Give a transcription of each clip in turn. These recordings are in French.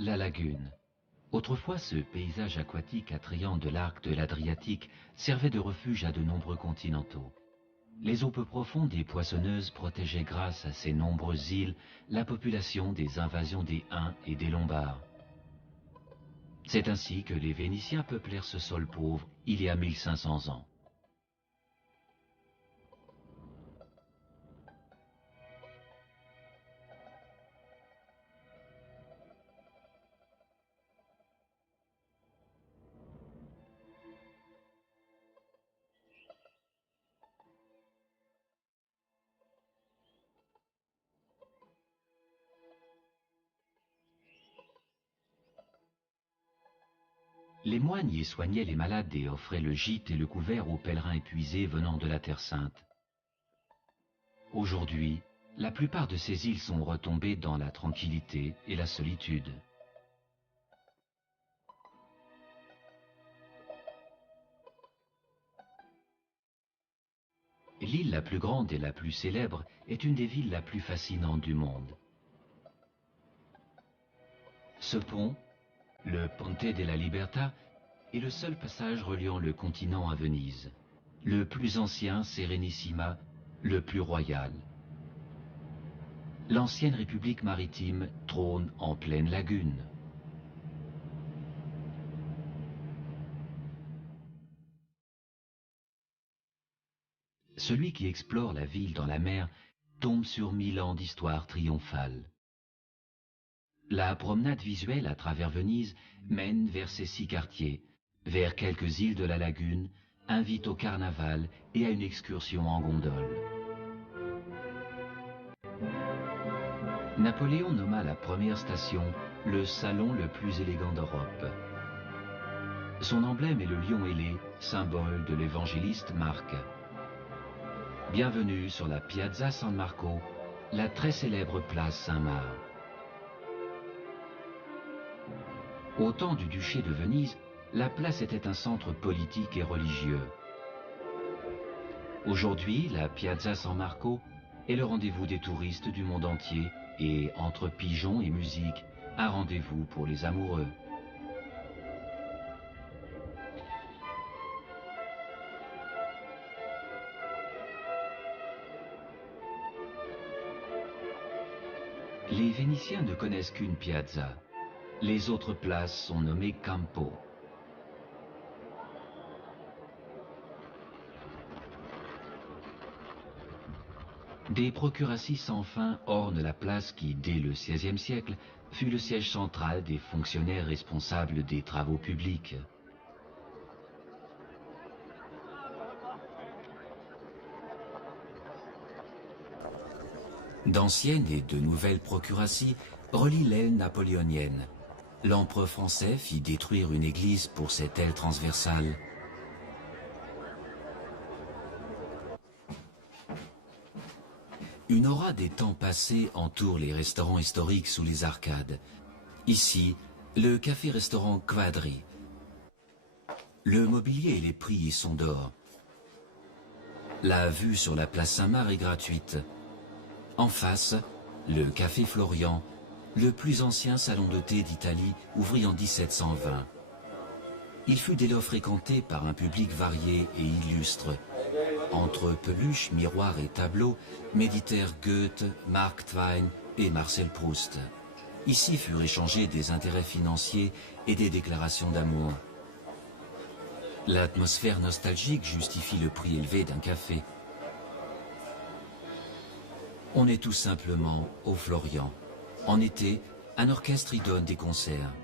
La lagune. Autrefois, ce paysage aquatique attrayant de l'arc de l'Adriatique servait de refuge à de nombreux continentaux. Les eaux peu profondes et poissonneuses protégeaient grâce à ces nombreuses îles la population des invasions des Huns et des Lombards. C'est ainsi que les Vénitiens peuplèrent ce sol pauvre il y a 1500 ans. Les moines y soignaient les malades et offraient le gîte et le couvert aux pèlerins épuisés venant de la Terre Sainte. Aujourd'hui, la plupart de ces îles sont retombées dans la tranquillité et la solitude. L'île la plus grande et la plus célèbre est une des villes la plus fascinantes du monde. Ce pont, le Ponte della Libertà, est le seul passage reliant le continent à Venise. Le plus ancien Serenissima, le plus royal. L'ancienne République maritime trône en pleine lagune. Celui qui explore la ville dans la mer tombe sur 1000 ans d'histoire triomphale. La promenade visuelle à travers Venise mène vers ses 6 quartiers, vers quelques îles de la lagune, invite au carnaval et à une excursion en gondole. Napoléon nomma la première station le salon le plus élégant d'Europe. Son emblème est le lion ailé, symbole de l'évangéliste Marc. Bienvenue sur la Piazza San Marco, la très célèbre place Saint-Marc. Au temps du duché de Venise, la place était un centre politique et religieux. Aujourd'hui, la Piazza San Marco est le rendez-vous des touristes du monde entier et, entre pigeons et musique, un rendez-vous pour les amoureux. Les Vénitiens ne connaissent qu'une piazza. Les autres places sont nommées Campo. Des procuraties sans fin ornent la place qui, dès le XVIe siècle, fut le siège central des fonctionnaires responsables des travaux publics. D'anciennes et de nouvelles procuraties relient l'aile napoléonienne. L'empereur français fit détruire une église pour cette aile transversale. Une aura des temps passés entoure les restaurants historiques sous les arcades. Ici, le café-restaurant Quadri. Le mobilier et les prix y sont d'or. La vue sur la place Saint-Marc est gratuite. En face, le café Florian, le plus ancien salon de thé d'Italie, ouvrit en 1720. Il fut dès lors fréquenté par un public varié et illustre. Entre peluches, miroirs et tableaux, méditèrent Goethe, Mark Twain et Marcel Proust. Ici furent échangés des intérêts financiers et des déclarations d'amour. L'atmosphère nostalgique justifie le prix élevé d'un café. On est tout simplement au Florian. En été, un orchestre y donne des concerts.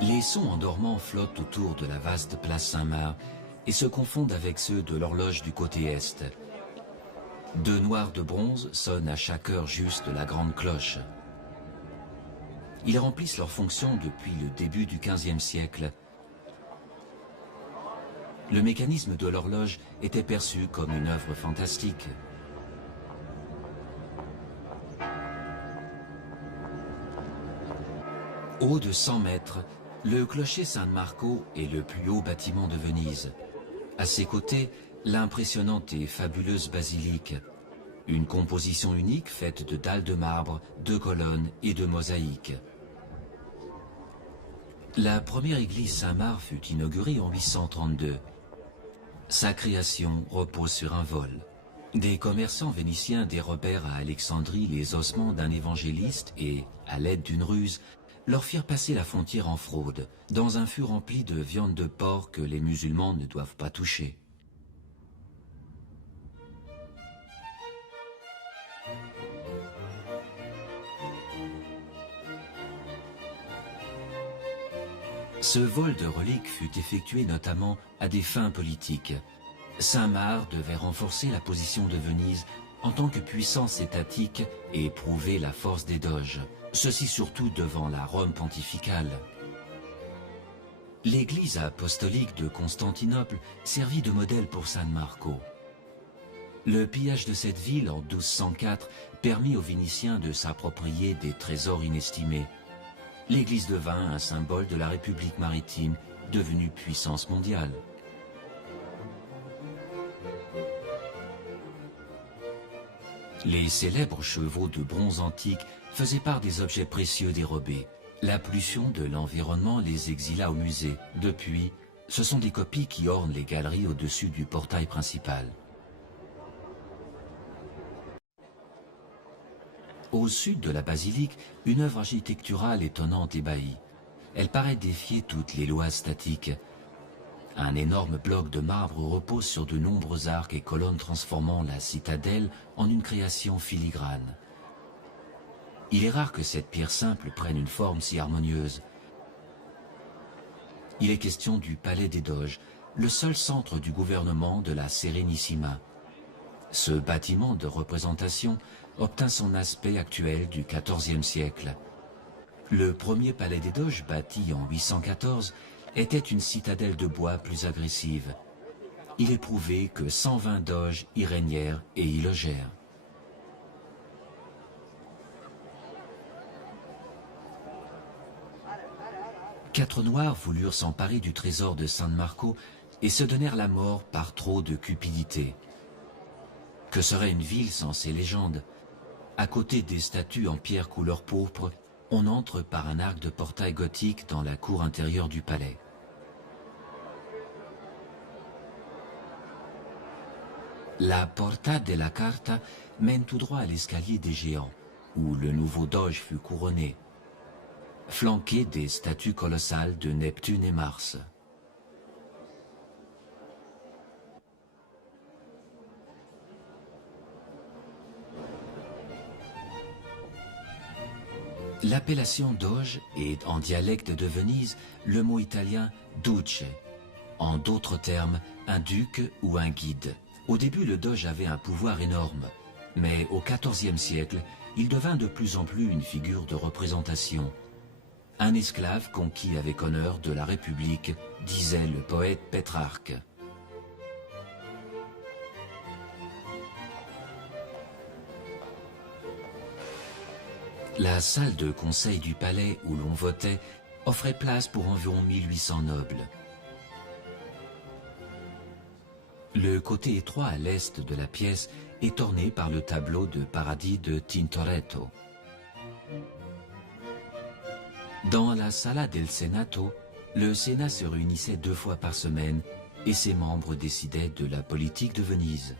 Les sons endormants flottent autour de la vaste place Saint-Marc et se confondent avec ceux de l'horloge du côté est. 2 noirs de bronze sonnent à chaque heure juste la grande cloche. Ils remplissent leur fonction depuis le début du XVe siècle. Le mécanisme de l'horloge était perçu comme une œuvre fantastique. Haut de 100 mètres, le clocher San Marco est le plus haut bâtiment de Venise. À ses côtés, l'impressionnante et fabuleuse basilique, une composition unique faite de dalles de marbre, de colonnes et de mosaïques. La première église Saint-Marc fut inaugurée en 832. Sa création repose sur un vol. Des commerçants vénitiens dérobèrent à Alexandrie les ossements d'un évangéliste et, à l'aide d'une ruse, leur firent passer la frontière en fraude, dans un fût rempli de viande de porc que les musulmans ne doivent pas toucher. Ce vol de reliques fut effectué notamment à des fins politiques. Saint-Marc devait renforcer la position de Venise en tant que puissance étatique et prouver la force des doges, ceci surtout devant la Rome pontificale. L'église apostolique de Constantinople servit de modèle pour San Marco. Le pillage de cette ville en 1204 permit aux Vénitiens de s'approprier des trésors inestimés. L'église devint un symbole de la République maritime, devenue puissance mondiale. Les célèbres chevaux de bronze antique faisaient part des objets précieux dérobés. La pollution de l'environnement les exila au musée. Depuis, ce sont des copies qui ornent les galeries au-dessus du portail principal. Au sud de la basilique, une œuvre architecturale étonnante ébahit. Elle paraît défier toutes les lois statiques. Un énorme bloc de marbre repose sur de nombreux arcs et colonnes transformant la citadelle en une création filigrane. Il est rare que cette pierre simple prenne une forme si harmonieuse. Il est question du Palais des Doges, le seul centre du gouvernement de la Sérénissima. Ce bâtiment de représentation obtint son aspect actuel du XIVe siècle. Le premier palais des Doges, bâti en 814, était une citadelle de bois plus agressive. Il est prouvé que 120 doges y régnèrent et y logèrent. Quatre Noirs voulurent s'emparer du trésor de San Marco et se donnèrent la mort par trop de cupidité. Que serait une ville sans ses légendes? À côté des statues en pierre couleur pourpre, on entre par un arc de portail gothique dans la cour intérieure du palais. La Porta della Carta mène tout droit à l'escalier des géants, où le nouveau doge fut couronné, flanqué des statues colossales de Neptune et Mars. L'appellation doge est, en dialecte de Venise, le mot italien duce, en d'autres termes, un duc ou un guide. Au début, le doge avait un pouvoir énorme, mais au XIVe siècle, il devint de plus en plus une figure de représentation. Un esclave conquis avec honneur de la République, disait le poète Pétrarque. La salle de conseil du palais où l'on votait offrait place pour environ 1800 nobles. Le côté étroit à l'est de la pièce est orné par le tableau de paradis de Tintoretto. Dans la Sala del Senato, le Sénat se réunissait 2 fois par semaine et ses membres décidaient de la politique de Venise.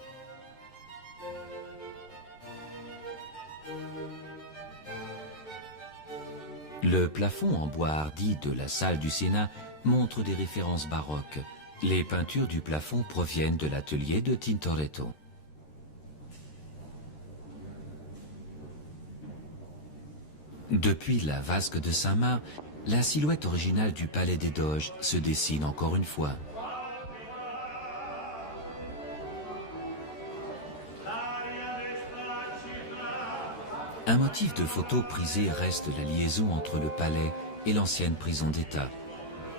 Le plafond en bois hardi de la salle du Sénat montre des références baroques. Les peintures du plafond proviennent de l'atelier de Tintoretto. Depuis la vasque de Saint-Marc, la silhouette originale du palais des Doges se dessine encore une fois. Un motif de photo prisé reste la liaison entre le palais et l'ancienne prison d'État.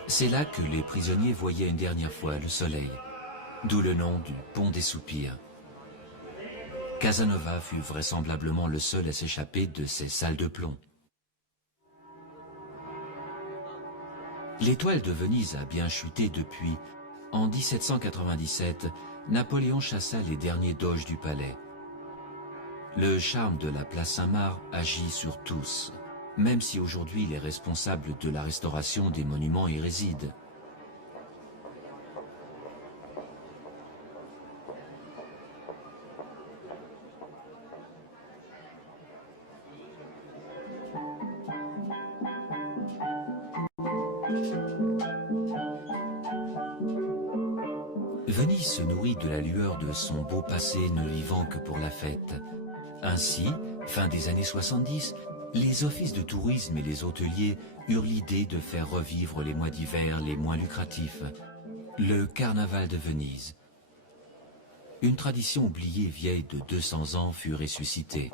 C'est là que les prisonniers voyaient une dernière fois le soleil, d'où le nom du pont des soupirs. Casanova fut vraisemblablement le seul à s'échapper de ces salles de plomb. L'étoile de Venise a bien chuté depuis. En 1797, Napoléon chassa les derniers doges du palais. Le charme de la place Saint-Marc agit sur tous, même si aujourd'hui les responsables de la restauration des monuments y résident. Venise se nourrit de la lueur de son beau passé ne vivant que pour la fête. Ainsi, fin des années 70, les offices de tourisme et les hôteliers eurent l'idée de faire revivre les mois d'hiver les moins lucratifs. Le carnaval de Venise. Une tradition oubliée vieille de 200 ans fut ressuscitée.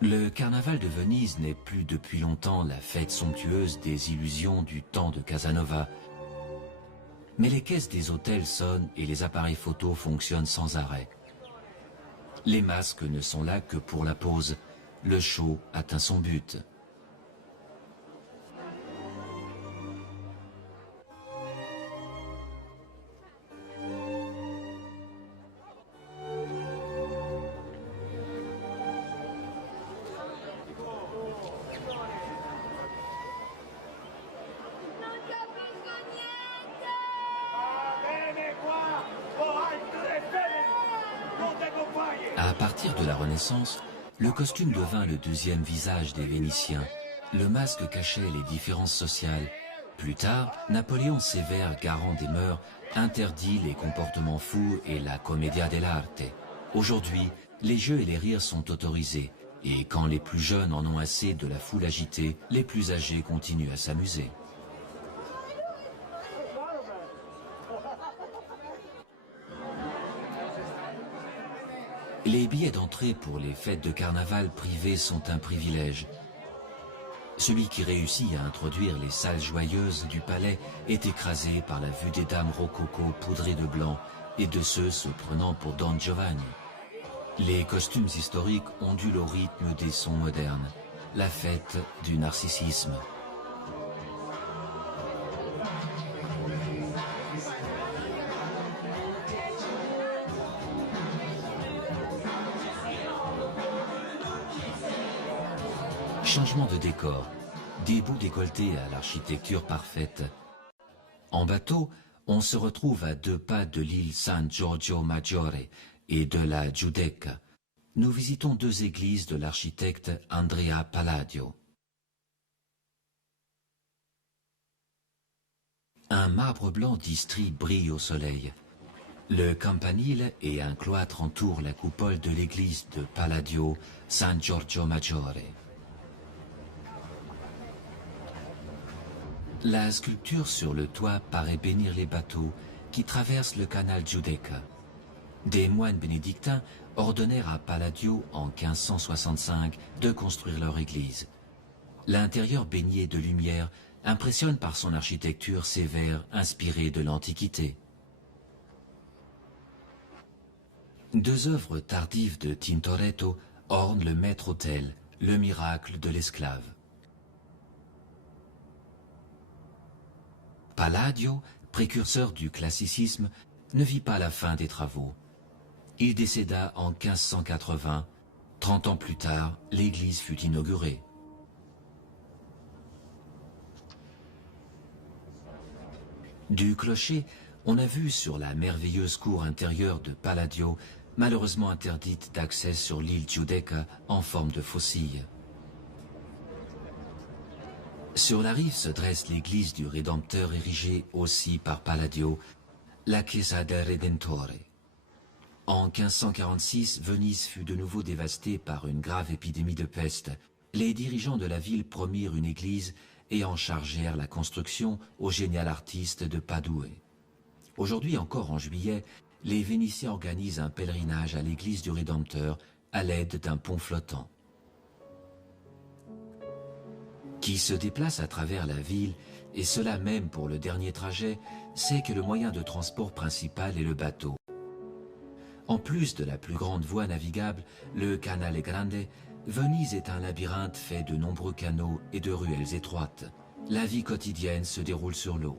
Le carnaval de Venise n'est plus depuis longtemps la fête somptueuse des illusions du temps de Casanova. Mais les caisses des hôtels sonnent et les appareils photo fonctionnent sans arrêt. Les masques ne sont là que pour la pause. Le show atteint son but. À partir de la Renaissance, le costume devint le deuxième visage des Vénitiens. Le masque cachait les différences sociales. Plus tard, Napoléon sévère, garant des mœurs, interdit les comportements fous et la commedia dell'arte. Aujourd'hui, les jeux et les rires sont autorisés. Et quand les plus jeunes en ont assez de la foule agitée, les plus âgés continuent à s'amuser. Les billets d'entrée pour les fêtes de carnaval privées sont un privilège. Celui qui réussit à introduire les salles joyeuses du palais est écrasé par la vue des dames rococo poudrées de blanc et de ceux se prenant pour Don Giovanni. Les costumes historiques ondulent au rythme des sons modernes, la fête du narcissisme. Changement de décor, des bouts décolletés à l'architecture parfaite. En bateau, on se retrouve à 2 pas de l'île San Giorgio Maggiore et de la Giudecca. Nous visitons 2 églises de l'architecte Andrea Palladio. Un marbre blanc d'Istrie brille au soleil. Le campanile et un cloître entourent la coupole de l'église de Palladio, San Giorgio Maggiore. La sculpture sur le toit paraît bénir les bateaux qui traversent le canal Giudecca. Des moines bénédictins ordonnèrent à Palladio en 1565 de construire leur église. L'intérieur baigné de lumière impressionne par son architecture sévère inspirée de l'Antiquité. 2 œuvres tardives de Tintoretto ornent le maître-autel, le miracle de l'esclave. Palladio, précurseur du classicisme, ne vit pas la fin des travaux. Il décéda en 1580. 30 ans plus tard, l'église fut inaugurée. Du clocher, on a vu sur la merveilleuse cour intérieure de Palladio, malheureusement interdite d'accès sur l'île Giudecca en forme de faucille. Sur la rive se dresse l'église du Rédempteur érigée aussi par Palladio, la Chiesa del Redentore. En 1546, Venise fut de nouveau dévastée par une grave épidémie de peste. Les dirigeants de la ville promirent une église et en chargèrent la construction au génial artiste de Padoue. Aujourd'hui encore en juillet, les Vénitiens organisent un pèlerinage à l'église du Rédempteur à l'aide d'un pont flottant. Qui se déplace à travers la ville, et cela même pour le dernier trajet, sait que le moyen de transport principal est le bateau. En plus de la plus grande voie navigable, le Canale Grande, Venise est un labyrinthe fait de nombreux canaux et de ruelles étroites. La vie quotidienne se déroule sur l'eau.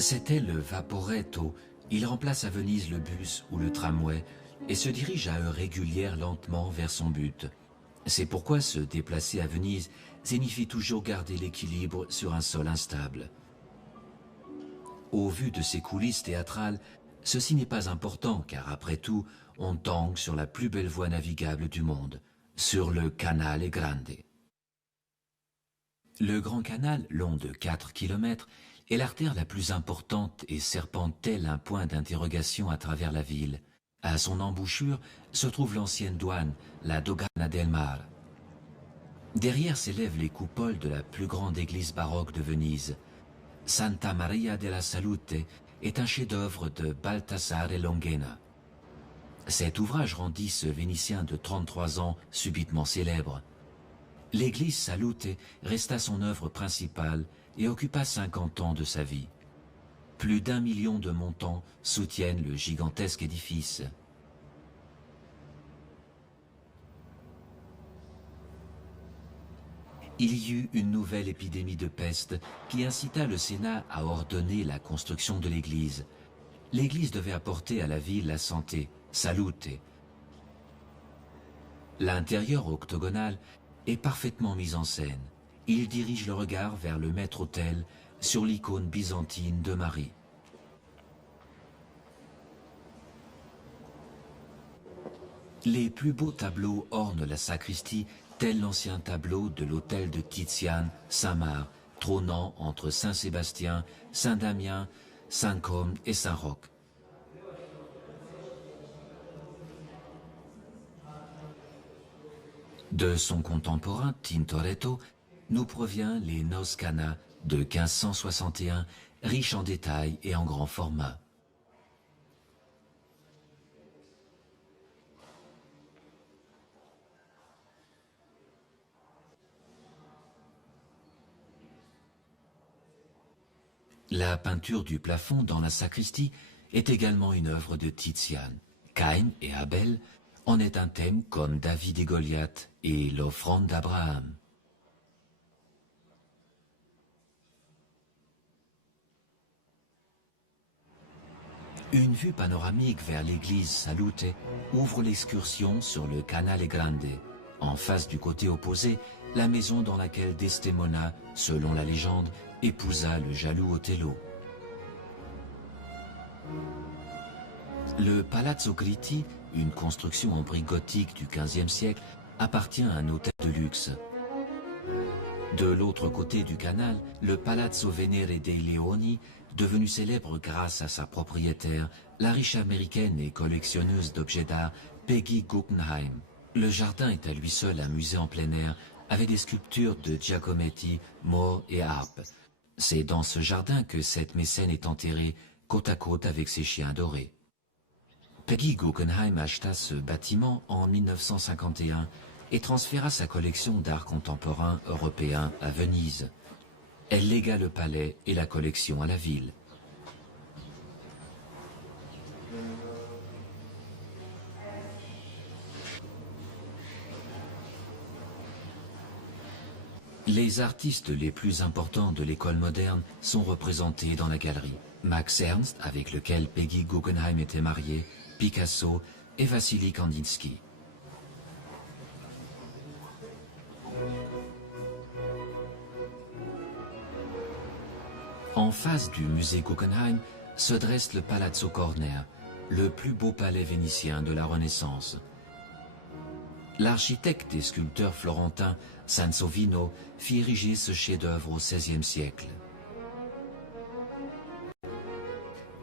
C'était le Vaporetto. Il remplace à Venise le bus ou le tramway et se dirige à heure régulière lentement vers son but. C'est pourquoi se déplacer à Venise signifie toujours garder l'équilibre sur un sol instable. Au vu de ces coulisses théâtrales, ceci n'est pas important car après tout, on tangue sur la plus belle voie navigable du monde, sur le Canale Grande. Le Grand Canal, long de 4 km, est l'artère la plus importante et serpente tel un point d'interrogation à travers la ville. À son embouchure se trouve l'ancienne douane, la Dogana del Mar. Derrière s'élèvent les coupoles de la plus grande église baroque de Venise. Santa Maria della Salute est un chef-d'œuvre de Baldassare Longhena. Cet ouvrage rendit ce Vénitien de 33 ans subitement célèbre. L'église Salute resta son œuvre principale et occupa 50 ans de sa vie. Plus d'1 million de montants soutiennent le gigantesque édifice. Il y eut une nouvelle épidémie de peste qui incita le Sénat à ordonner la construction de l'église. L'église devait apporter à la ville la santé, salute. L'intérieur octogonal est parfaitement mis en scène. Il dirige le regard vers le maître-autel sur l'icône byzantine de Marie. Les plus beaux tableaux ornent la sacristie, tel l'ancien tableau de l'autel de Titiane, Saint-Marc, trônant entre Saint-Sébastien, Saint-Damien, Saint-Côme et Saint-Roch. De son contemporain Tintoretto nous provient les Noces Cana de 1561, riches en détails et en grand format. La peinture du plafond dans la sacristie est également une œuvre de Titiane. Caïn et Abel en est un thème comme David et Goliath et l'offrande d'Abraham. Une vue panoramique vers l'église Salute ouvre l'excursion sur le Canale Grande. En face du côté opposé, la maison dans laquelle Desdemona, selon la légende, épousa le jaloux Othello. Le Palazzo Gritti, une construction en briques gothiques du XVe siècle, appartient à un hôtel de luxe. De l'autre côté du canal, le Palazzo Venere dei Leoni, devenu célèbre grâce à sa propriétaire, la riche américaine et collectionneuse d'objets d'art Peggy Guggenheim. Le jardin est à lui seul un musée en plein air avec des sculptures de Giacometti, More et Harpe. C'est dans ce jardin que cette mécène est enterrée côte à côte avec ses chiens dorés. Peggy Guggenheim acheta ce bâtiment en 1951 et transféra sa collection d'art contemporain européen à Venise. Elle légua le palais et la collection à la ville. Les artistes les plus importants de l'école moderne sont représentés dans la galerie. Max Ernst, avec lequel Peggy Guggenheim était mariée, Picasso et Vassili Kandinsky. En face du musée Guggenheim se dresse le Palazzo Corner, le plus beau palais vénitien de la Renaissance. L'architecte et sculpteur florentin Sansovino fit ériger ce chef-d'œuvre au XVIe siècle.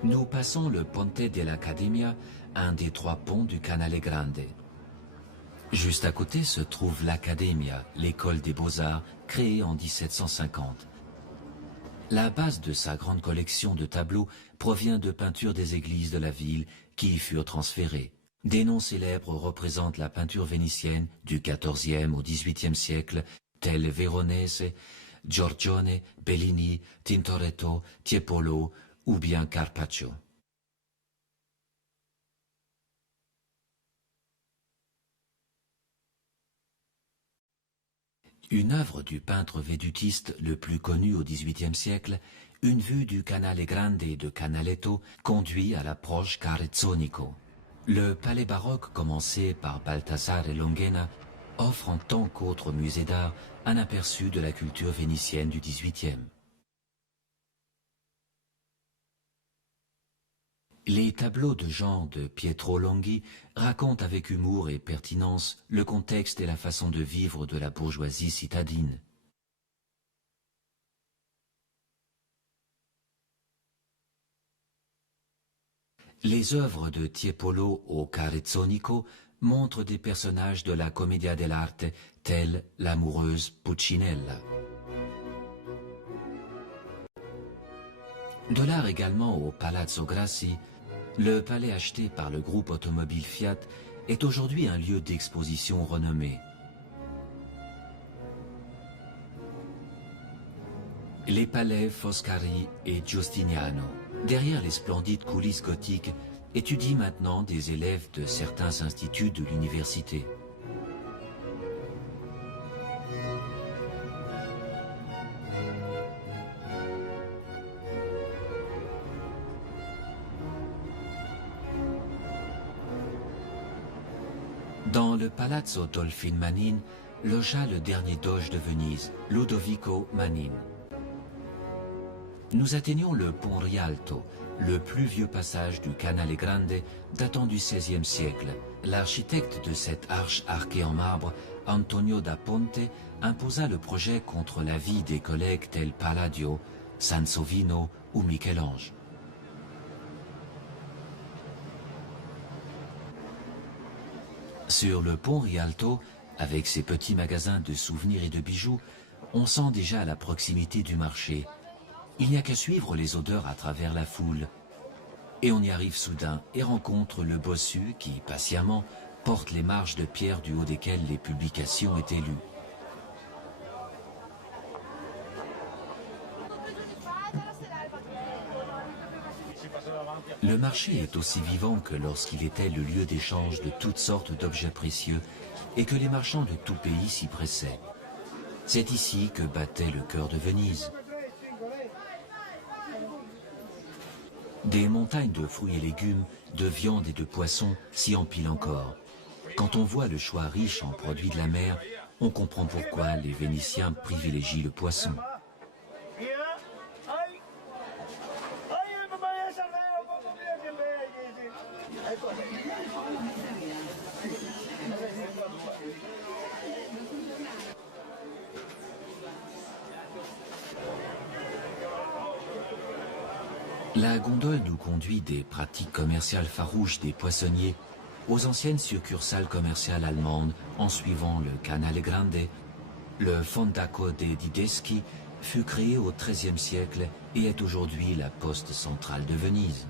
Nous passons le Ponte dell'Accademia, un des 3 ponts du Canale Grande. Juste à côté se trouve l'Accademia, l'école des beaux-arts, créée en 1750. La base de sa grande collection de tableaux provient de peintures des églises de la ville qui y furent transférées. Des noms célèbres représentent la peinture vénitienne du XIVe au XVIIIe siècle, tels Veronese, Giorgione, Bellini, Tintoretto, Tiepolo ou bien Carpaccio. Une œuvre du peintre védutiste le plus connu au XVIIIe siècle, une vue du Canale Grande de Canaletto conduit à l'approche Carrezzonico. Le palais baroque commencé par Baltasar Longhena offre en tant qu'autre musée d'art un aperçu de la culture vénitienne du XVIIIe. Les tableaux de genre de Pietro Longhi racontent avec humour et pertinence le contexte et la façon de vivre de la bourgeoisie citadine. Les œuvres de Tiepolo au Carrezzonico montrent des personnages de la commedia dell'arte tels l'amoureuse Pulcinella. De l'art également au Palazzo Grassi, le palais acheté par le groupe automobile Fiat est aujourd'hui un lieu d'exposition renommé. Les palais Foscari et Giustiniano, derrière les splendides coulisses gothiques, étudient maintenant des élèves de certains instituts de l'université. Dans le Palazzo Dolfin Manin logea le dernier doge de Venise, Ludovico Manin. Nous atteignons le pont Rialto, le plus vieux passage du Canale Grande datant du XVIe siècle. L'architecte de cette arche arquée en marbre, Antonio da Ponte, imposa le projet contre l'avis des collègues tels Palladio, Sansovino ou Michel-Ange. Sur le pont Rialto, avec ses petits magasins de souvenirs et de bijoux, on sent déjà la proximité du marché. Il n'y a qu'à suivre les odeurs à travers la foule. Et on y arrive soudain et rencontre le bossu qui, patiemment, porte les marches de pierre du haut desquelles les publications étaient lues. Le marché est aussi vivant que lorsqu'il était le lieu d'échange de toutes sortes d'objets précieux et que les marchands de tout pays s'y pressaient. C'est ici que battait le cœur de Venise. Des montagnes de fruits et légumes, de viande et de poissons s'y empilent encore. Quand on voit le choix riche en produits de la mer, on comprend pourquoi les Vénitiens privilégient le poisson. La gondole nous conduit des pratiques commerciales farouches des poissonniers aux anciennes succursales commerciales allemandes en suivant le Canale Grande. Le Fondaco dei Dideschi fut créé au XIIIe siècle et est aujourd'hui la poste centrale de Venise.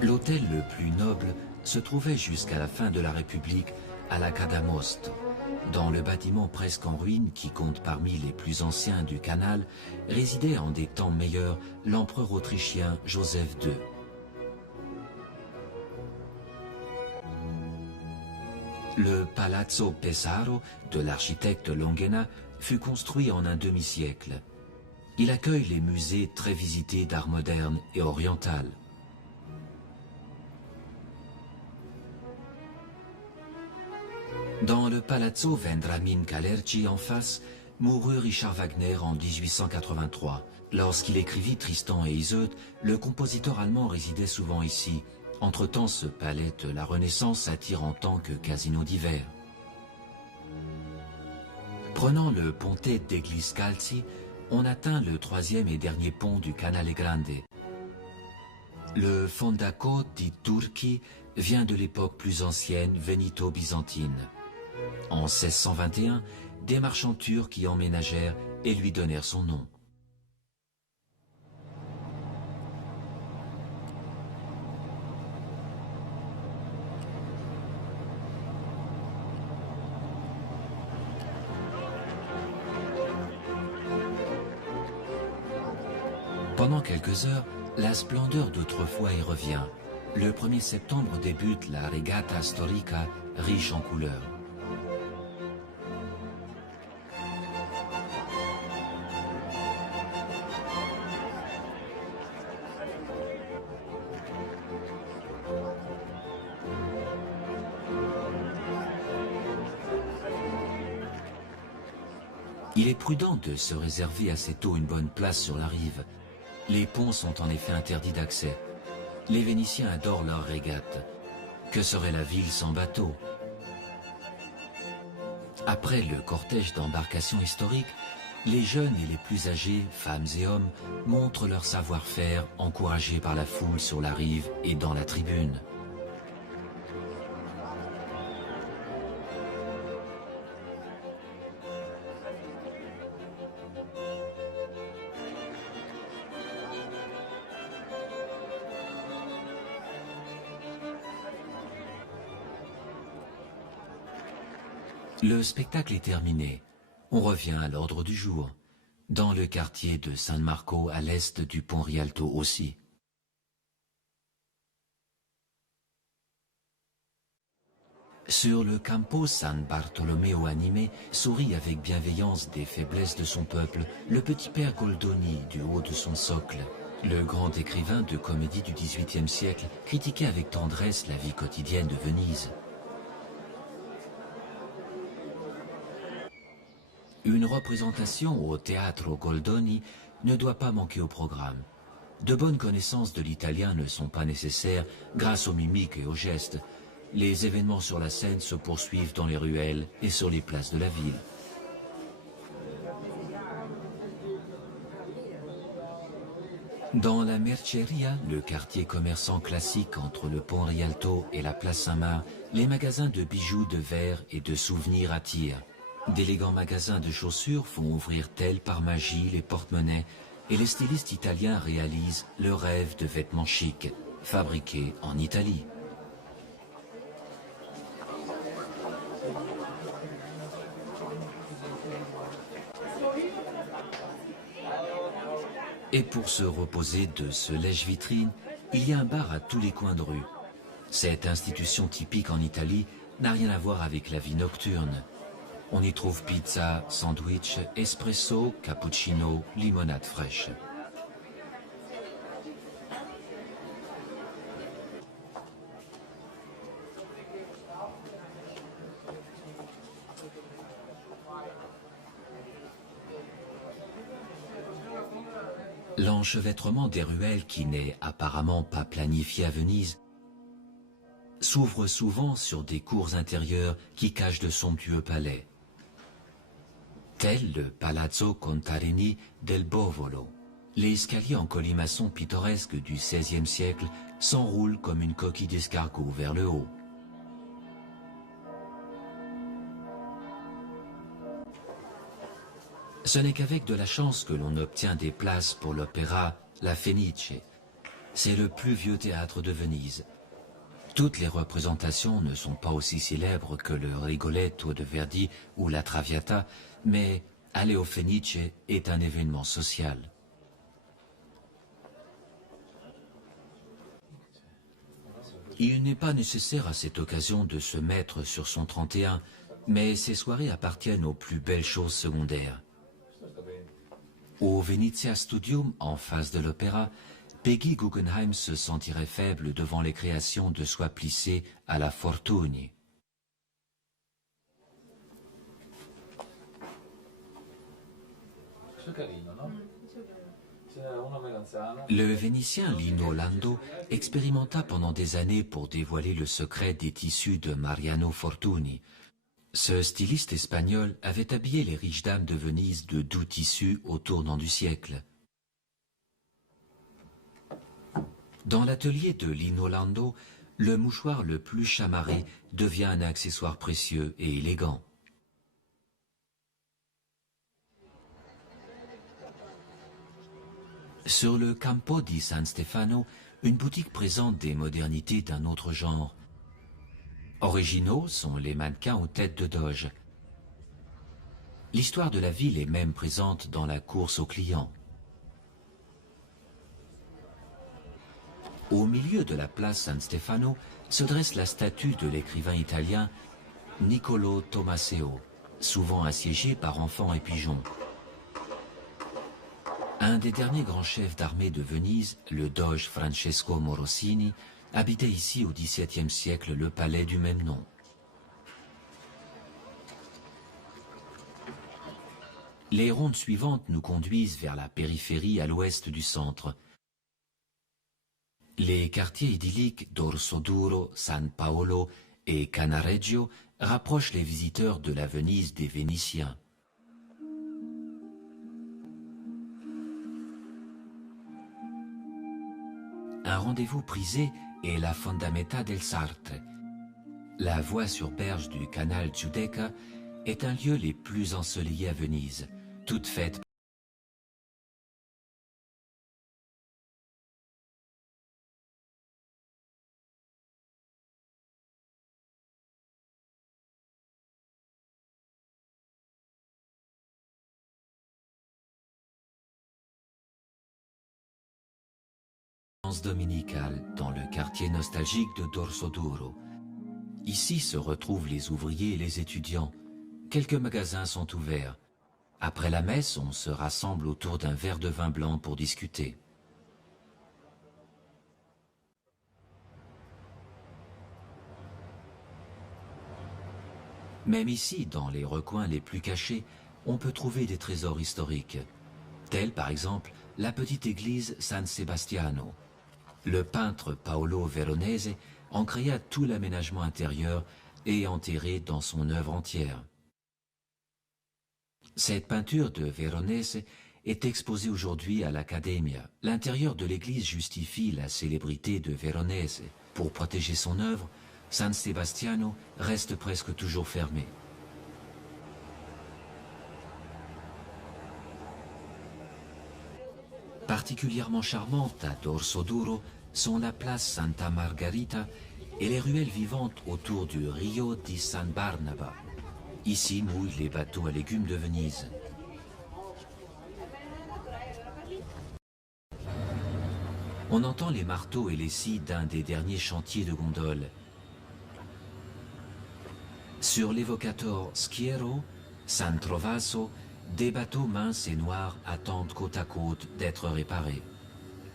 L'hôtel le plus noble se trouvait jusqu'à la fin de la République à la Cadamosto. Dans le bâtiment presque en ruine qui compte parmi les plus anciens du canal, résidait en des temps meilleurs l'empereur autrichien Joseph II. Le Palazzo Pesaro de l'architecte Longhena fut construit en un demi-siècle. Il accueille les musées très visités d'art moderne et oriental. Dans le Palazzo Vendramin Calerci en face, mourut Richard Wagner en 1883. Lorsqu'il écrivit Tristan et Iseult, le compositeur allemand résidait souvent ici. Entre-temps, ce palais de la Renaissance attire en tant que casino d'hiver. Prenant le Ponte degli Scalzi, on atteint le troisième et dernier pont du Canale Grande. Le Fondaco di Turchi vient de l'époque plus ancienne vénito-byzantine. En 1621, des marchands turcs y emménagèrent et lui donnèrent son nom. Pendant quelques heures, la splendeur d'autrefois y revient. Le 1er septembre débute la Regata Storica, riche en couleurs. Il est prudent de se réserver assez tôt une bonne place sur la rive. Les ponts sont en effet interdits d'accès. Les Vénitiens adorent leurs régates. Que serait la ville sans bateau? Après le cortège d'embarcations historiques, les jeunes et les plus âgés, femmes et hommes, montrent leur savoir-faire encouragés par la foule sur la rive et dans la tribune. Le spectacle est terminé. On revient à l'ordre du jour, dans le quartier de San Marco à l'est du pont Rialto aussi. Sur le Campo San Bartolomeo animé sourit avec bienveillance des faiblesses de son peuple le petit père Goldoni du haut de son socle. Le grand écrivain de comédie du XVIIIe siècle critiquait avec tendresse la vie quotidienne de Venise. Une représentation au Teatro Goldoni ne doit pas manquer au programme. De bonnes connaissances de l'italien ne sont pas nécessaires grâce aux mimiques et aux gestes. Les événements sur la scène se poursuivent dans les ruelles et sur les places de la ville. Dans la Merceria, le quartier commerçant classique entre le pont Rialto et la place Saint-Marc, les magasins de bijoux, de verre et de souvenirs attirent. D'élégants magasins de chaussures font ouvrir tels par magie les porte-monnaies et les stylistes italiens réalisent le rêve de vêtements chics, fabriqués en Italie. Et pour se reposer de ce lèche-vitrine, il y a un bar à tous les coins de rue. Cette institution typique en Italie n'a rien à voir avec la vie nocturne. On y trouve pizza, sandwich, espresso, cappuccino, limonade fraîche. L'enchevêtrement des ruelles, qui n'est apparemment pas planifié à Venise, s'ouvre souvent sur des cours intérieures qui cachent de somptueux palais. Tel le Palazzo Contarini del Bovolo. Les escaliers en colimaçon pittoresque du XVIe siècle s'enroulent comme une coquille d'escargot vers le haut. Ce n'est qu'avec de la chance que l'on obtient des places pour l'opéra La Fenice. C'est le plus vieux théâtre de Venise. Toutes les représentations ne sont pas aussi célèbres que le Rigoletto de Verdi ou la Traviata, mais aller au Fenice est un événement social. Il n'est pas nécessaire à cette occasion de se mettre sur son 31, mais ces soirées appartiennent aux plus belles choses secondaires. Au Venezia Studium, en face de l'opéra, Peggy Guggenheim se sentirait faible devant les créations de soie plissée à la Fortuny. Le Vénitien Lino Lando expérimenta pendant des années pour dévoiler le secret des tissus de Mariano Fortuny. Ce styliste espagnol avait habillé les riches dames de Venise de doux tissus au tournant du siècle. Dans l'atelier de Lino Lando, le mouchoir le plus chamarré devient un accessoire précieux et élégant. Sur le Campo di San Stefano, une boutique présente des modernités d'un autre genre. Originaux sont les mannequins aux têtes de doge. L'histoire de la ville est même présente dans la course aux clients. Au milieu de la place San Stefano se dresse la statue de l'écrivain italien Niccolò Tommaseo, souvent assiégé par enfants et pigeons. Un des derniers grands chefs d'armée de Venise, le doge Francesco Morosini, habitait ici au XVIIe siècle le palais du même nom. Les rondes suivantes nous conduisent vers la périphérie à l'ouest du centre. Les quartiers idylliques d'Orsoduro, San Paolo et Canareggio rapprochent les visiteurs de la Venise des Vénitiens. Un rendez-vous prisé est la Fondamenta del Sartre. La voie sur berge du canal Giudecca est un lieu les plus ensoleillés à Venise, toute faite dominicale dans le quartier nostalgique de Dorsoduro. Ici se retrouvent les ouvriers et les étudiants. Quelques magasins sont ouverts. Après la messe, on se rassemble autour d'un verre de vin blanc pour discuter. Même ici, dans les recoins les plus cachés, on peut trouver des trésors historiques, tels par exemple la petite église San Sebastiano. Le peintre Paolo Veronese en créa tout l'aménagement intérieur et enterré dans son œuvre entière. Cette peinture de Veronese est exposée aujourd'hui à l'Accademia. L'intérieur de l'église justifie la célébrité de Veronese. Pour protéger son œuvre, San Sebastiano reste presque toujours fermé. Particulièrement charmantes à Dorsoduro sont la place Santa Margherita et les ruelles vivantes autour du Rio di San Barnaba. Ici mouillent les bateaux à légumes de Venise. On entend les marteaux et les scies d'un des derniers chantiers de gondoles. Sur l'Evocator Schiero, San Trovaso, des bateaux minces et noirs attendent côte à côte d'être réparés.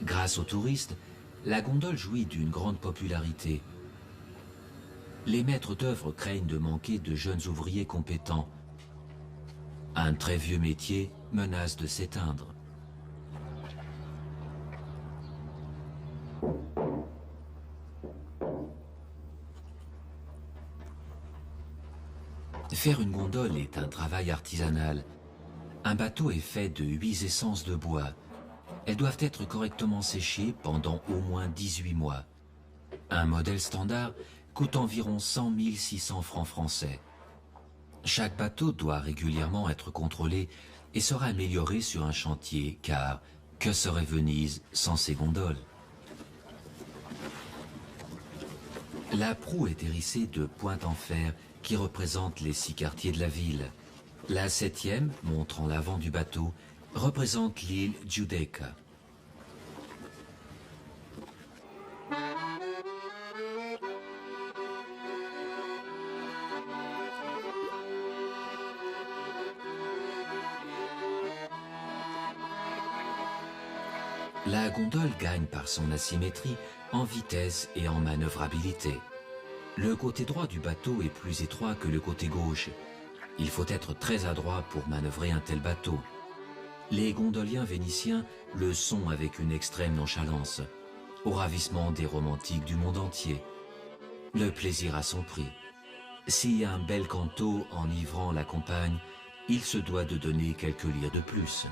Grâce aux touristes, la gondole jouit d'une grande popularité. Les maîtres d'œuvre craignent de manquer de jeunes ouvriers compétents. Un très vieux métier menace de s'éteindre. Faire une gondole est un travail artisanal. Un bateau est fait de 8 essences de bois. Elles doivent être correctement séchées pendant au moins 18 mois. Un modèle standard coûte environ 100 600 francs français. Chaque bateau doit régulièrement être contrôlé et sera amélioré sur un chantier, car que serait Venise sans ses gondoles? La proue est hérissée de pointes en fer qui représentent les 6 quartiers de la ville. La 7e, montrant l'avant du bateau, représente l'île Giudecca. La gondole gagne par son asymétrie en vitesse et en manœuvrabilité. Le côté droit du bateau est plus étroit que le côté gauche. Il faut être très adroit pour manœuvrer un tel bateau. Les gondoliens vénitiens le sont avec une extrême nonchalance, au ravissement des romantiques du monde entier. Le plaisir a son prix. Si un bel canto enivrant l'accompagne, il se doit de donner quelques lires de plus.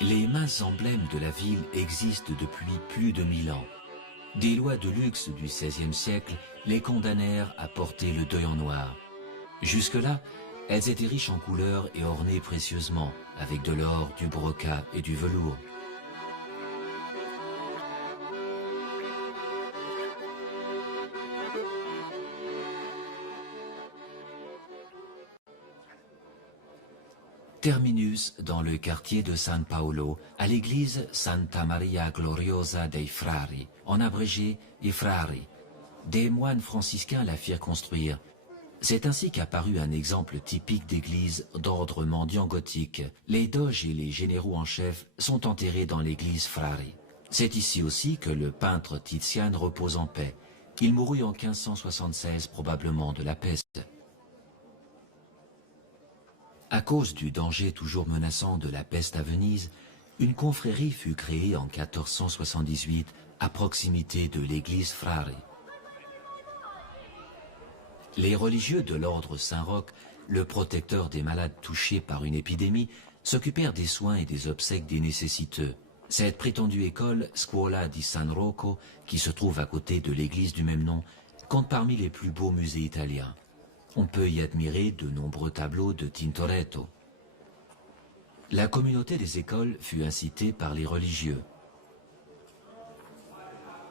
Les minces emblèmes de la ville existent depuis plus de 1000 ans. Des lois de luxe du XVIe siècle les condamnèrent à porter le deuil en noir. Jusque-là, elles étaient riches en couleurs et ornées précieusement, avec de l'or, du brocat et du velours. Terminus dans le quartier de San Paolo, à l'église Santa Maria Gloriosa dei Frari, en abrégé i Frari. Des moines franciscains la firent construire. C'est ainsi qu'apparut un exemple typique d'église d'ordre mendiant gothique. Les doges et les généraux en chef sont enterrés dans l'église Frari. C'est ici aussi que le peintre Titian repose en paix. Il mourut en 1576 probablement de la peste. À cause du danger toujours menaçant de la peste à Venise, une confrérie fut créée en 1478 à proximité de l'église Frari. Les religieux de l'ordre Saint-Roch, le protecteur des malades touchés par une épidémie, s'occupèrent des soins et des obsèques des nécessiteux. Cette prétendue école, Scuola di San Rocco, qui se trouve à côté de l'église du même nom, compte parmi les plus beaux musées italiens. On peut y admirer de nombreux tableaux de Tintoretto. La communauté des écoles fut incitée par les religieux.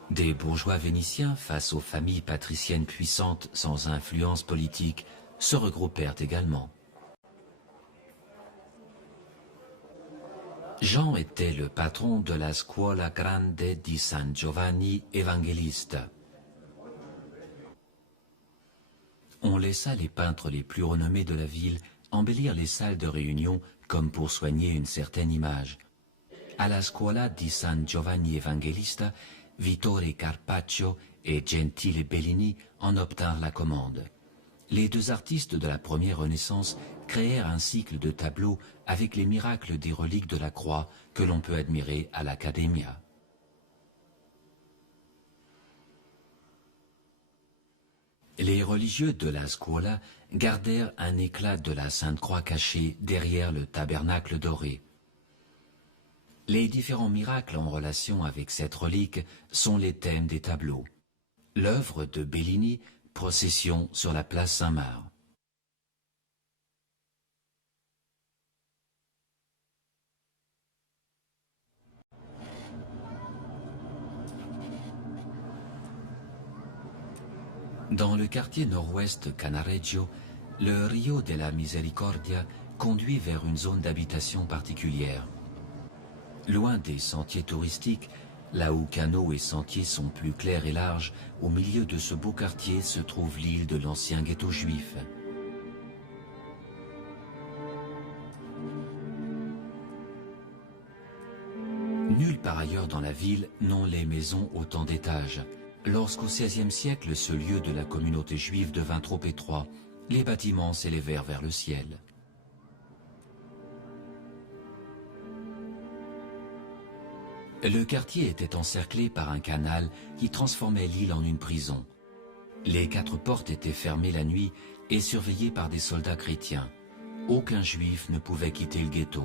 Des bourgeois vénitiens, face aux familles patriciennes puissantes sans influence politique, se regroupèrent également. Jean était le patron de la Scuola Grande di San Giovanni Evangelista. On laissa les peintres les plus renommés de la ville embellir les salles de réunion comme pour soigner une certaine image. À la Scuola di San Giovanni Evangelista, Vittore Carpaccio et Gentile Bellini en obtinrent la commande. Les deux artistes de la première Renaissance créèrent un cycle de tableaux avec les miracles des reliques de la croix que l'on peut admirer à l'Accademia. Les religieux de la Scuola gardèrent un éclat de la Sainte Croix cachée derrière le tabernacle doré. Les différents miracles en relation avec cette relique sont les thèmes des tableaux. L'œuvre de Bellini, Procession sur la place Saint-Marc. Dans le quartier nord-ouest Canareggio, le Rio della Misericordia conduit vers une zone d'habitation particulière. Loin des sentiers touristiques, là où canaux et sentiers sont plus clairs et larges, au milieu de ce beau quartier se trouve l'île de l'ancien ghetto juif. Nulle part ailleurs dans la ville n'ont les maisons autant d'étages. Lorsqu'au XVIe siècle ce lieu de la communauté juive devint trop étroit, les bâtiments s'élevèrent vers le ciel. Le quartier était encerclé par un canal qui transformait l'île en une prison. Les 4 portes étaient fermées la nuit et surveillées par des soldats chrétiens. Aucun juif ne pouvait quitter le ghetto.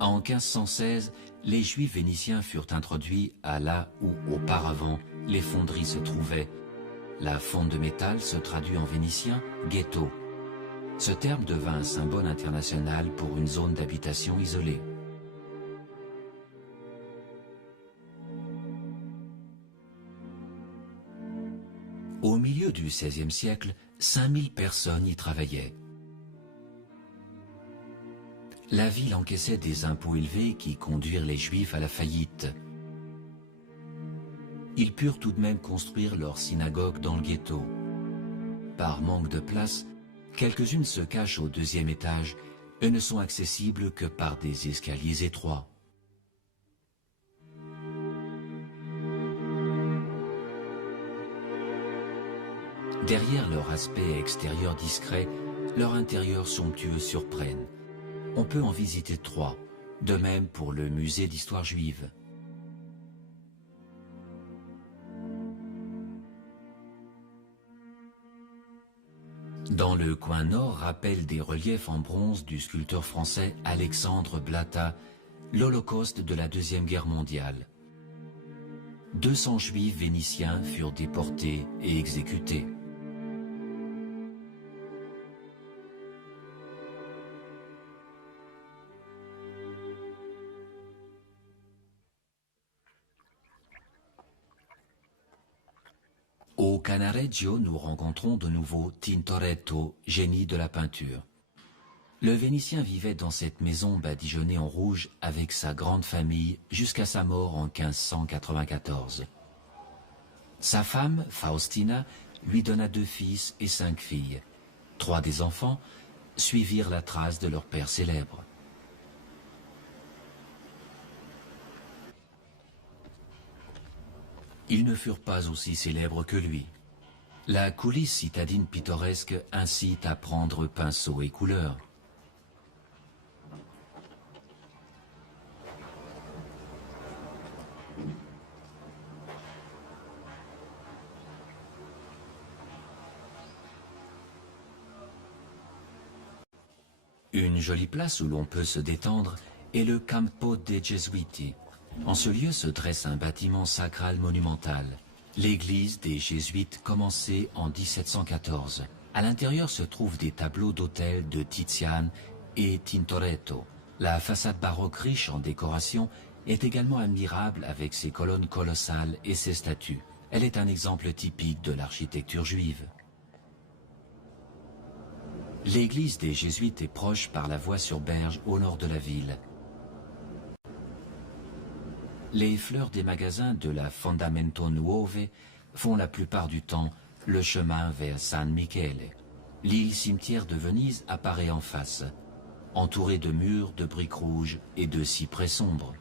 En 1516, les Juifs vénitiens furent introduits à là où, auparavant, les fonderies se trouvaient. La fonte de métal se traduit en vénitien « ghetto ». Ce terme devint un symbole international pour une zone d'habitation isolée. Au milieu du XVIe siècle, 5000 personnes y travaillaient. La ville encaissait des impôts élevés qui conduirent les Juifs à la faillite. Ils purent tout de même construire leur synagogue dans le ghetto. Par manque de place, quelques-unes se cachent au deuxième étage et ne sont accessibles que par des escaliers étroits. Derrière leur aspect extérieur discret, leur intérieur somptueux surprenne. On peut en visiter 3, de même pour le musée d'histoire juive. Dans le coin nord rappellent des reliefs en bronze du sculpteur français Alexandre Blata, l'Holocauste de la Deuxième Guerre mondiale. 200 Juifs vénitiens furent déportés et exécutés. Au Cannaregio, nous rencontrons de nouveau Tintoretto, génie de la peinture. Le Vénitien vivait dans cette maison badigeonnée en rouge avec sa grande famille jusqu'à sa mort en 1594. Sa femme, Faustina, lui donna 2 fils et 5 filles. 3 des enfants suivirent la trace de leur père célèbre. Ils ne furent pas aussi célèbres que lui. La coulisse citadine pittoresque incite à prendre pinceau et couleur. Une jolie place où l'on peut se détendre est le Campo dei Gesuiti. En ce lieu se dresse un bâtiment sacral monumental, l'église des Jésuites commencée en 1714. À l'intérieur se trouvent des tableaux d'autel de Tiziane et Tintoretto. La façade baroque riche en décoration est également admirable avec ses colonnes colossales et ses statues. Elle est un exemple typique de l'architecture juive. L'église des Jésuites est proche par la voie sur berge au nord de la ville. Les fleurs des magasins de la Fondamento Nuove font la plupart du temps le chemin vers San Michele. L'île cimetière de Venise apparaît en face, entourée de murs de briques rouges et de cyprès sombres.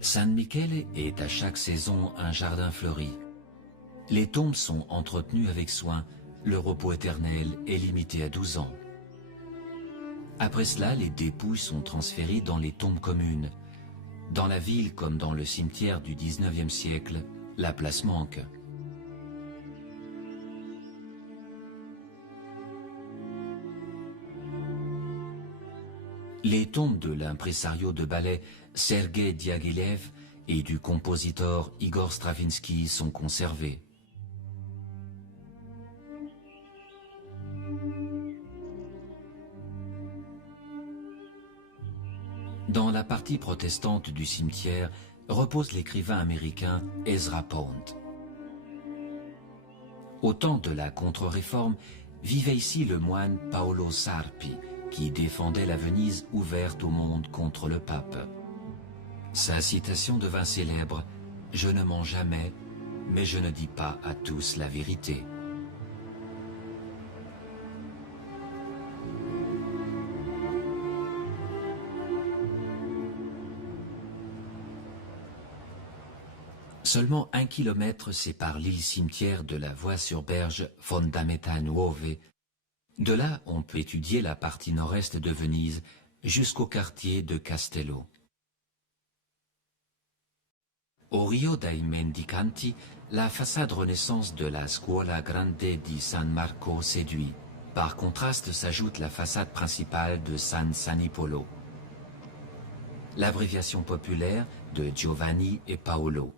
San Michele est à chaque saison un jardin fleuri. Les tombes sont entretenues avec soin, le repos éternel est limité à 12 ans. Après cela, les dépouilles sont transférées dans les tombes communes. Dans la ville comme dans le cimetière du XIXe siècle, la place manque. Les tombes de l'impresario de ballet Sergei Diaghilev et du compositeur Igor Stravinsky sont conservées. Dans la partie protestante du cimetière repose l'écrivain américain Ezra Pound. Au temps de la Contre-Réforme, vivait ici le moine Paolo Sarpi, qui défendait la Venise ouverte au monde contre le pape. Sa citation devint célèbre « Je ne mens jamais, mais je ne dis pas à tous la vérité ». Seulement 1 kilomètre sépare l'île cimetière de la voie sur berge Fondamenta Nuove De là, on peut étudier la partie nord-est de Venise jusqu'au quartier de Castello. Au Rio dei Mendicanti, la façade Renaissance de la Scuola Grande di San Marco séduit. Par contraste s'ajoute la façade principale de San Sanipolo. L'abréviation populaire de Giovanni et Paolo.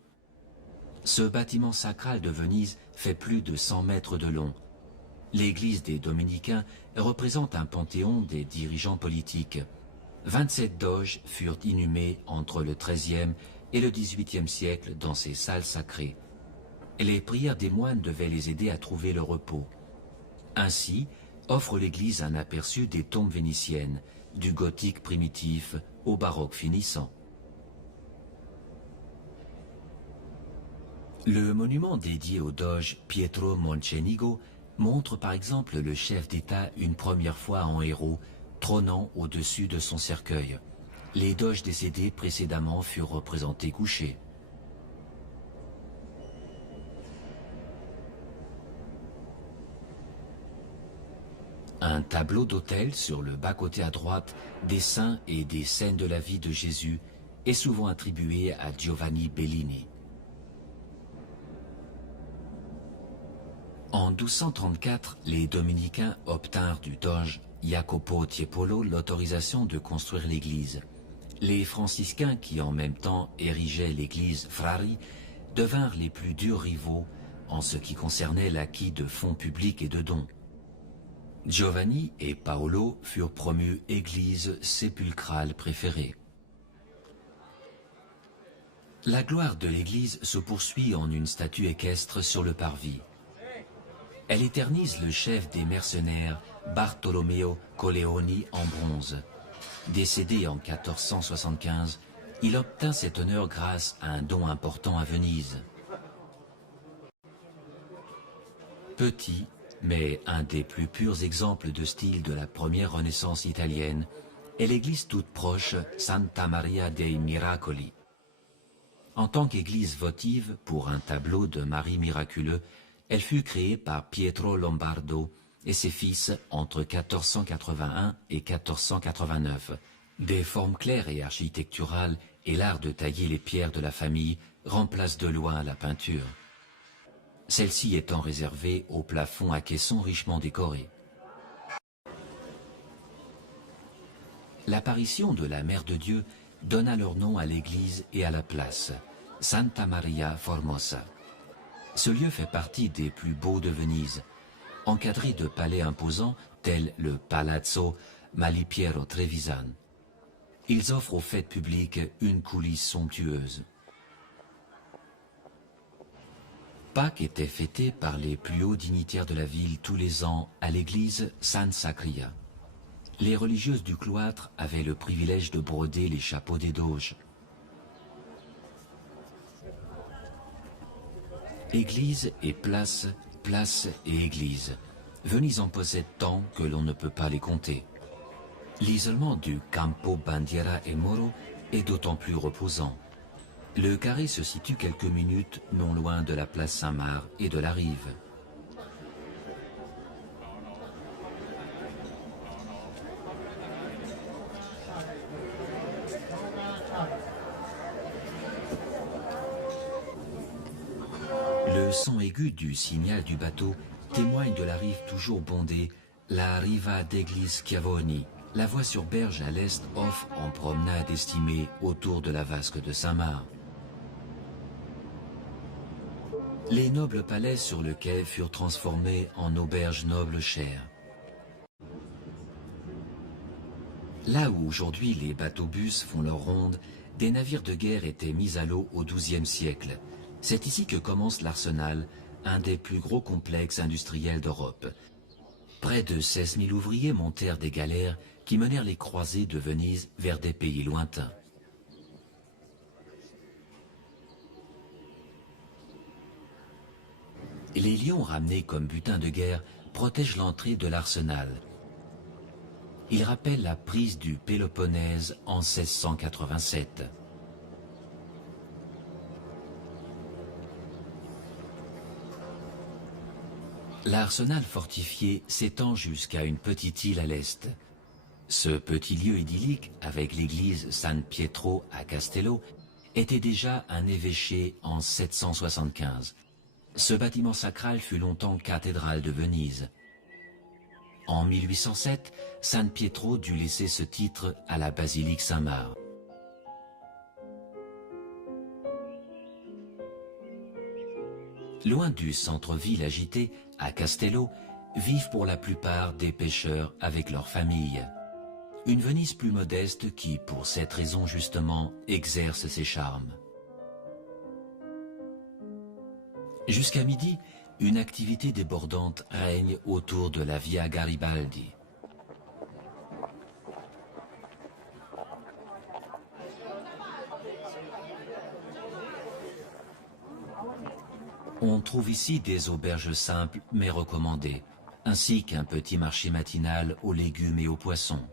Ce bâtiment sacral de Venise fait plus de 100 mètres de long. L'église des Dominicains représente un panthéon des dirigeants politiques. 27 doges furent inhumés entre le XIIIe et le XVIIIe siècle dans ces salles sacrées. Les prières des moines devaient les aider à trouver le repos. Ainsi, offre l'église un aperçu des tombes vénitiennes, du gothique primitif au baroque finissant. Le monument dédié au doge Pietro Moncenigo montre par exemple le chef d'État une première fois en héros, trônant au-dessus de son cercueil. Les doges décédés précédemment furent représentés couchés. Un tableau d'autel sur le bas-côté à droite, des saints et des scènes de la vie de Jésus, est souvent attribué à Giovanni Bellini. En 1234, les dominicains obtinrent du doge Jacopo Tiepolo l'autorisation de construire l'église. Les franciscains, qui en même temps érigeaient l'église Frari, devinrent les plus durs rivaux en ce qui concernait l'acquis de fonds publics et de dons. Giovanni et Paolo furent promus église sépulcrale préférée. La gloire de l'église se poursuit en une statue équestre sur le parvis. Elle éternise le chef des mercenaires, Bartolomeo Colleoni, en bronze. Décédé en 1475, il obtint cet honneur grâce à un don important à Venise. Petit, mais un des plus purs exemples de style de la première Renaissance italienne, est l'église toute proche Santa Maria dei Miracoli. En tant qu'église votive pour un tableau de Marie miraculeux, elle fut créée par Pietro Lombardo et ses fils entre 1481 et 1489. Des formes claires et architecturales et l'art de tailler les pierres de la famille remplacent de loin la peinture. Celle-ci étant réservée au plafond à caissons richement décorés. L'apparition de la Mère de Dieu donna leur nom à l'église et à la place, Santa Maria Formosa. Ce lieu fait partie des plus beaux de Venise, encadré de palais imposants tels le Palazzo Malipiero Trevisan. Ils offrent aux fêtes publiques une coulisse somptueuse. Pâques était fêtée par les plus hauts dignitaires de la ville tous les ans à l'église San Sacria. Les religieuses du cloître avaient le privilège de broder les chapeaux des doges. Église et place, place et église. Venise en possède tant que l'on ne peut pas les compter. L'isolement du Campo Bandiera e Moro est d'autant plus reposant. Le carré se situe quelques minutes non loin de la place Saint-Marc et de la rive. Le son aigu du signal du bateau témoigne de la rive toujours bondée, la Riva degli Schiavoni. La voie sur berge à l'est offre en promenade estimée autour de la vasque de Saint-Marc. Les nobles palais sur le quai furent transformés en auberges nobles chères. Là où aujourd'hui les bateaux-bus font leur ronde, des navires de guerre étaient mis à l'eau au XIIe siècle. C'est ici que commence l'Arsenal, un des plus gros complexes industriels d'Europe. Près de 16 000 ouvriers montèrent des galères qui menèrent les croisés de Venise vers des pays lointains. Les lions ramenés comme butin de guerre protègent l'entrée de l'Arsenal. Ils rappellent la prise du Péloponnèse en 1687. L'arsenal fortifié s'étend jusqu'à une petite île à l'est. Ce petit lieu idyllique, avec l'église San Pietro à Castello, était déjà un évêché en 775. Ce bâtiment sacral fut longtemps cathédrale de Venise. En 1807, San Pietro dut laisser ce titre à la basilique Saint-Marc. Loin du centre-ville agité, à Castello, vivent pour la plupart des pêcheurs avec leurs familles. Une Venise plus modeste qui, pour cette raison justement, exerce ses charmes. Jusqu'à midi, une activité débordante règne autour de la Via Garibaldi. On trouve ici des auberges simples mais recommandées, ainsi qu'un petit marché matinal aux légumes et aux poissons.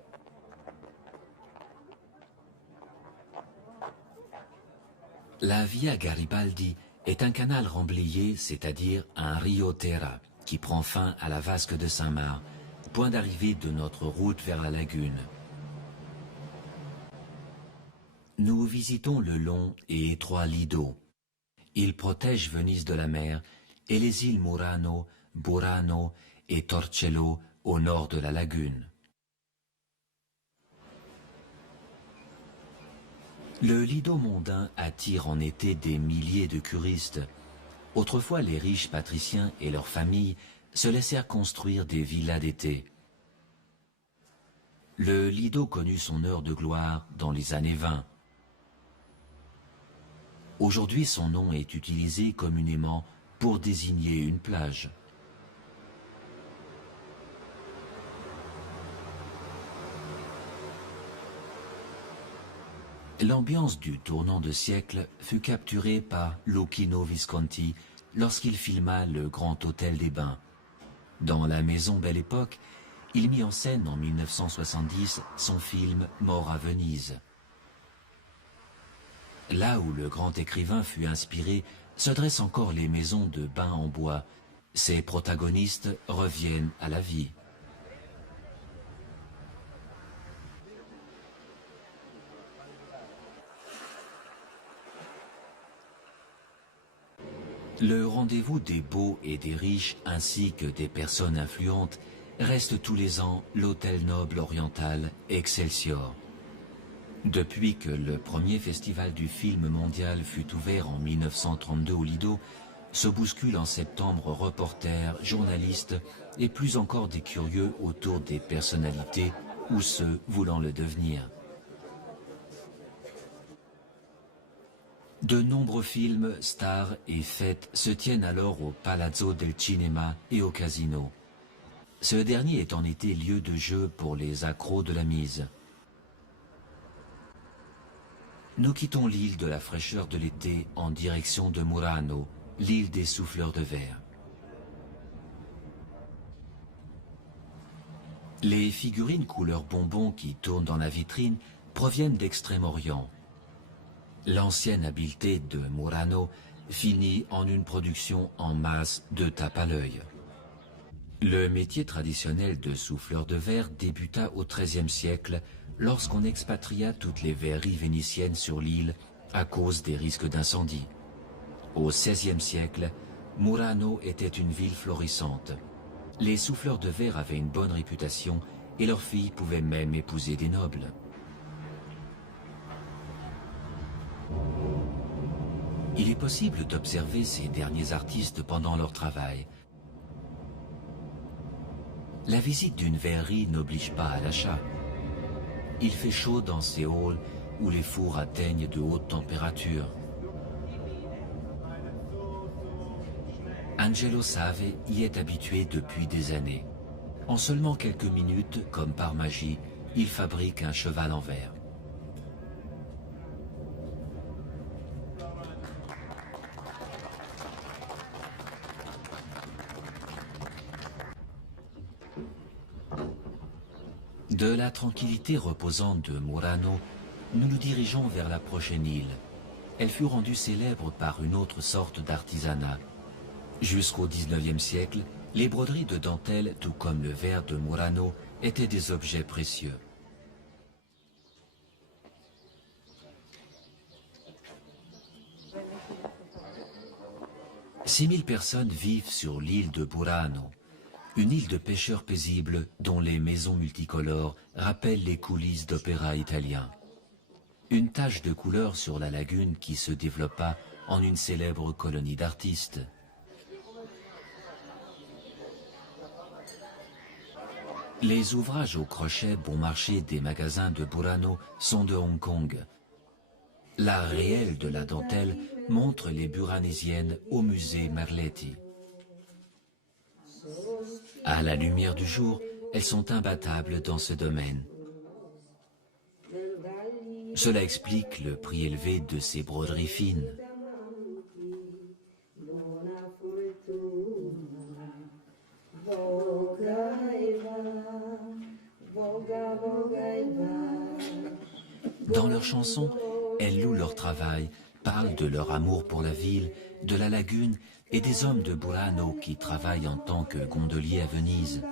La Via Garibaldi est un canal remblayé, c'est-à-dire un Rio Terra, qui prend fin à la vasque de Saint-Marc, point d'arrivée de notre route vers la lagune. Nous visitons le long et étroit Lido. Il protège Venise de la mer et les îles Murano, Burano et Torcello au nord de la lagune. Le Lido mondain attire en été des milliers de curistes. Autrefois, les riches patriciens et leurs familles se laissèrent construire des villas d'été. Le Lido connut son heure de gloire dans les années 20. Aujourd'hui, son nom est utilisé communément pour désigner une plage. L'ambiance du tournant de siècle fut capturée par Luchino Visconti lorsqu'il filma le Grand Hôtel des Bains. Dans La Maison Belle Époque, il mit en scène en 1970 son film Mort à Venise. Là où le grand écrivain fut inspiré, se dressent encore les maisons de bains en bois. Ses protagonistes reviennent à la vie. Le rendez-vous des beaux et des riches ainsi que des personnes influentes reste tous les ans l'Hôtel Noble Oriental Excelsior. Depuis que le premier festival du film mondial fut ouvert en 1932 au Lido, se bousculent en septembre reporters, journalistes et plus encore des curieux autour des personnalités ou ceux voulant le devenir. De nombreux films, stars et fêtes se tiennent alors au Palazzo del Cinema et au Casino. Ce dernier est en été lieu de jeu pour les accros de la mise. Nous quittons l'île de la fraîcheur de l'été en direction de Murano, l'île des souffleurs de verre. Les figurines couleur bonbon qui tournent dans la vitrine proviennent d'Extrême-Orient. L'ancienne habileté de Murano finit en une production en masse de tape à l'œil. Le métier traditionnel de souffleur de verre débuta au XIIIe siècle lorsqu'on expatria toutes les verreries vénitiennes sur l'île à cause des risques d'incendie. Au XVIe siècle, Murano était une ville florissante. Les souffleurs de verre avaient une bonne réputation et leurs filles pouvaient même épouser des nobles. Il est possible d'observer ces derniers artistes pendant leur travail. La visite d'une verrerie n'oblige pas à l'achat. Il fait chaud dans ces halls où les fours atteignent de hautes températures. Angelo Save y est habitué depuis des années. En seulement quelques minutes, comme par magie, il fabrique un cheval en verre. De la tranquillité reposante de Murano, nous nous dirigeons vers la prochaine île. Elle fut rendue célèbre par une autre sorte d'artisanat. Jusqu'au XIXe siècle, Les broderies de dentelle, tout comme le verre de Murano, étaient des objets précieux. « 6000 personnes vivent sur l'île de Burano, une île de pêcheurs paisibles dont les maisons multicolores rappellent les coulisses d'opéra italien. Une tache de couleur sur la lagune qui se développa en une célèbre colonie d'artistes. Les ouvrages au crochet bon marché des magasins de Burano sont de Hong Kong. L'art réel de la dentelle montre les Buranésiennes au musée Merletti. À la lumière du jour, elles sont imbattables dans ce domaine. Cela explique le prix élevé de ces broderies fines. Dans leurs chansons, elles louent leur travail, parlent de leur amour pour la ville, de la lagune et des hommes de Burano qui travaillent en tant que gondoliers à Venise.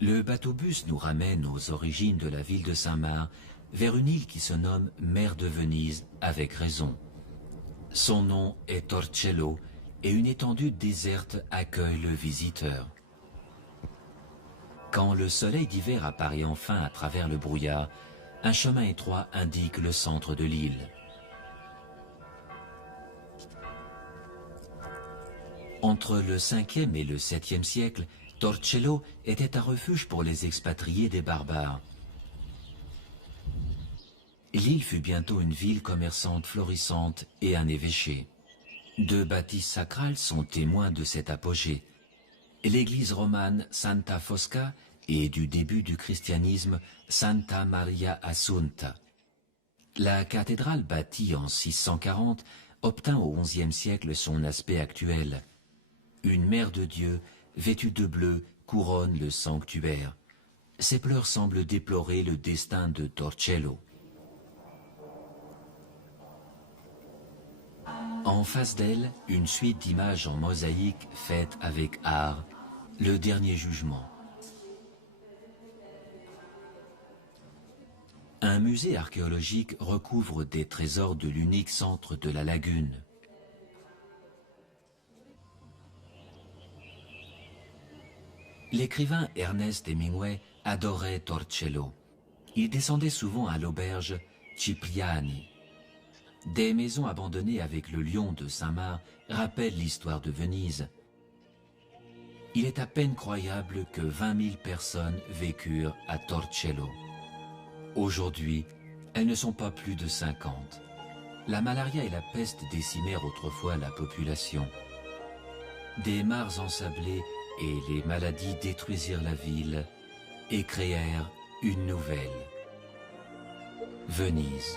Le bateau-bus nous ramène aux origines de la ville de Saint-Marc, vers une île qui se nomme Mer de Venise, avec raison. Son nom est Torcello et une étendue déserte accueille le visiteur. Quand le soleil d'hiver apparaît enfin à travers le brouillard, un chemin étroit indique le centre de l'île. Entre le 5e et le 7e siècle, Torcello était un refuge pour les expatriés des barbares. L'île fut bientôt une ville commerçante florissante et un évêché. 2 bâtisses sacrales sont témoins de cet apogée. L'église romane Santa Fosca et du début du christianisme Santa Maria Assunta. La cathédrale bâtie en 640 obtint au XIe siècle son aspect actuel. Une mère de Dieu, vêtue de bleu, couronne le sanctuaire. Ses pleurs semblent déplorer le destin de Torcello. En face d'elle, une suite d'images en mosaïque faites avec art, le dernier jugement. Un musée archéologique recouvre des trésors de l'unique centre de la lagune. L'écrivain Ernest Hemingway adorait Torcello. Il descendait souvent à l'auberge Cipriani. Des maisons abandonnées avec le lion de Saint-Marc rappellent l'histoire de Venise. Il est à peine croyable que 20 000 personnes vécurent à Torcello. Aujourd'hui, elles ne sont pas plus de 50. La malaria et la peste décimèrent autrefois la population. Des mares ensablées et les maladies détruisirent la ville et créèrent une nouvelle. Venise.